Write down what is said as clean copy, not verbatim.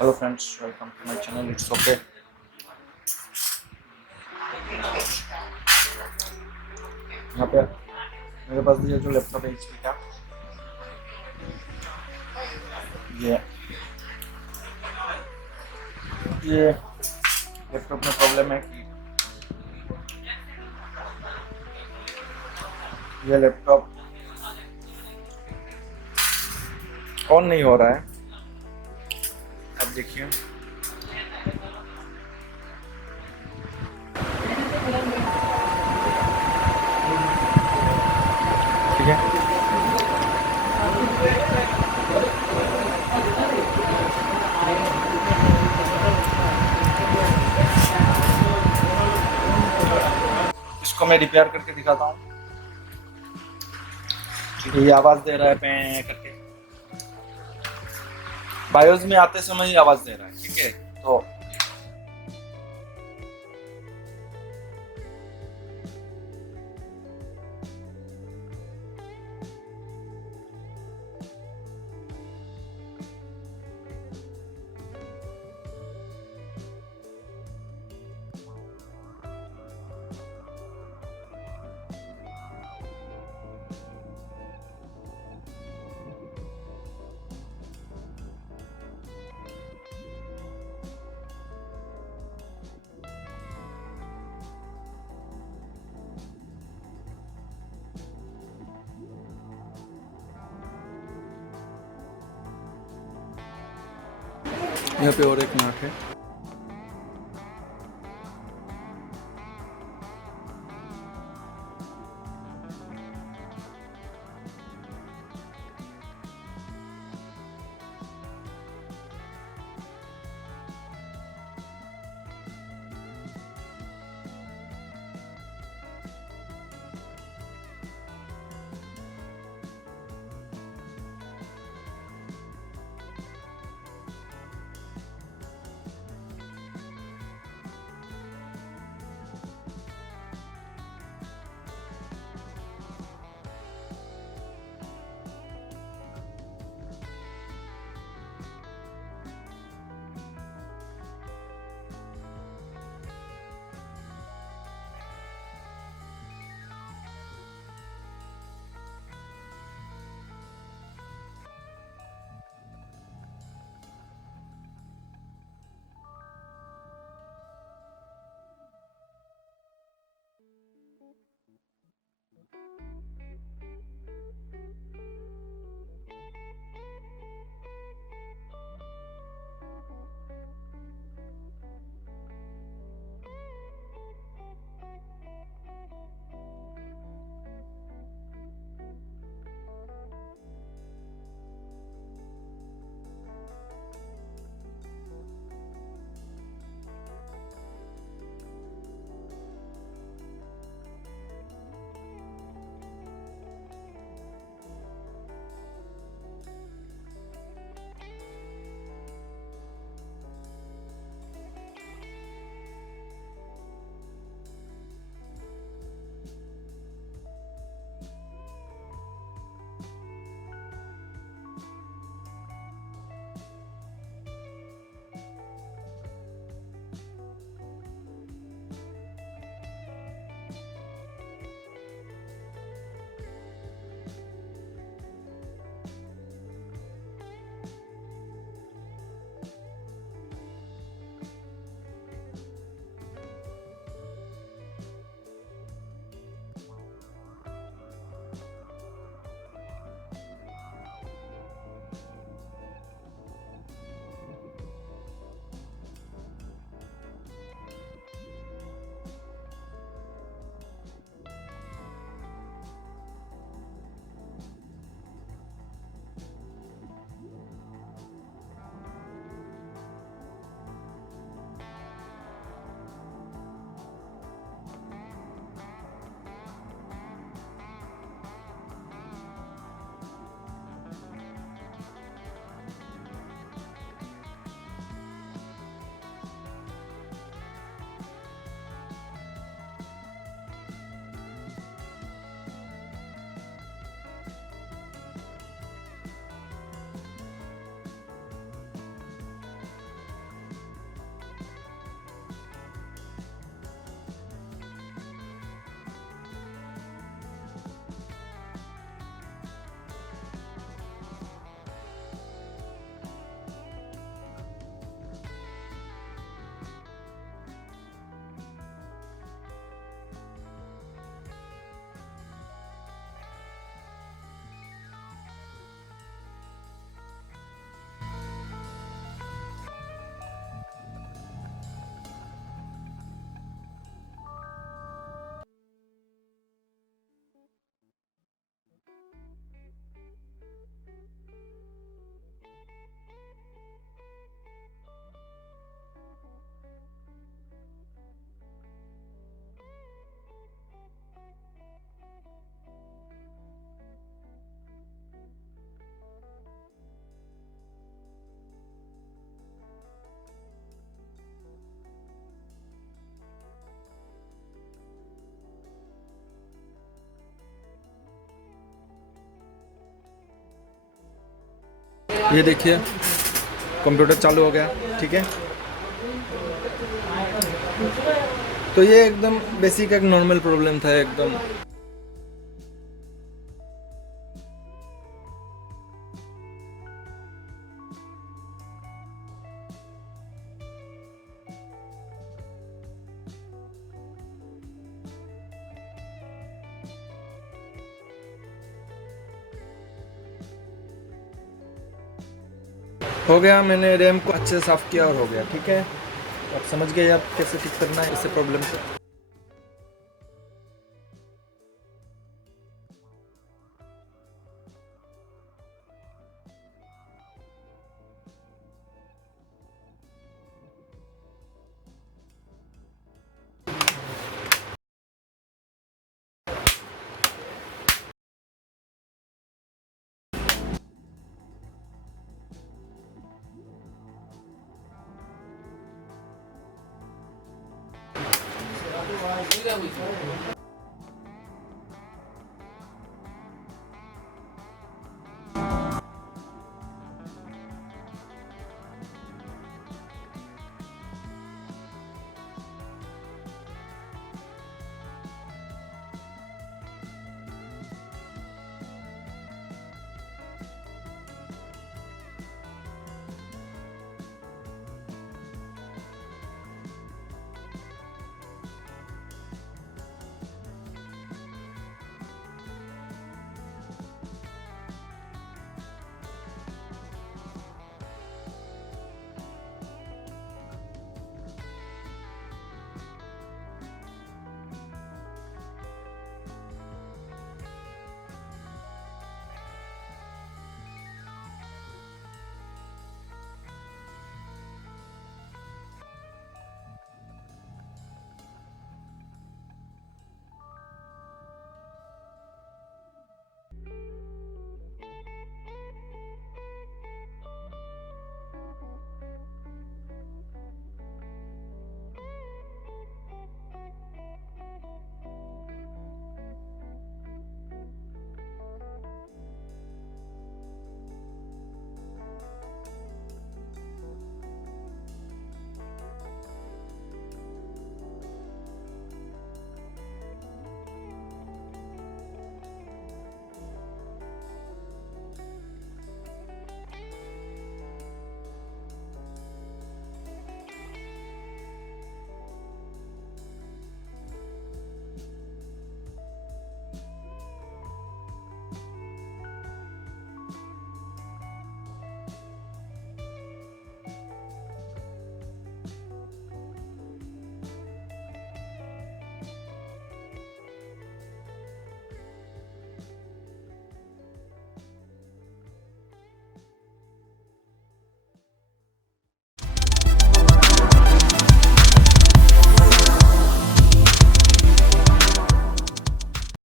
Hello friends, welcome to my channel. It's okay. यहाँ पे मेरे पास ये जो लैपटॉप है एचपी का, ये ये लैपटॉप में प्रॉब्लम है कि ये लैपटॉप ऑन नहीं हो रहा है। अब देखिए, ठीक है। इसको मैं रिपेयर करके दिखाता हूँ। ये आवाज दे रहा है पे करके, बायोस में आते समय ही आवाज दे रहा है। ठीक है, तो यहाँ पे और एक नाक है। ये देखिए कंप्यूटर चालू हो गया, ठीक है। तो ये एकदम बेसिक एक नॉर्मल प्रॉब्लम था एकदम। हो गया, मैंने रैम को अच्छे से साफ़ किया और हो गया, ठीक है। आप समझ गए आप कैसे ठीक करना है इसे प्रॉब्लम को।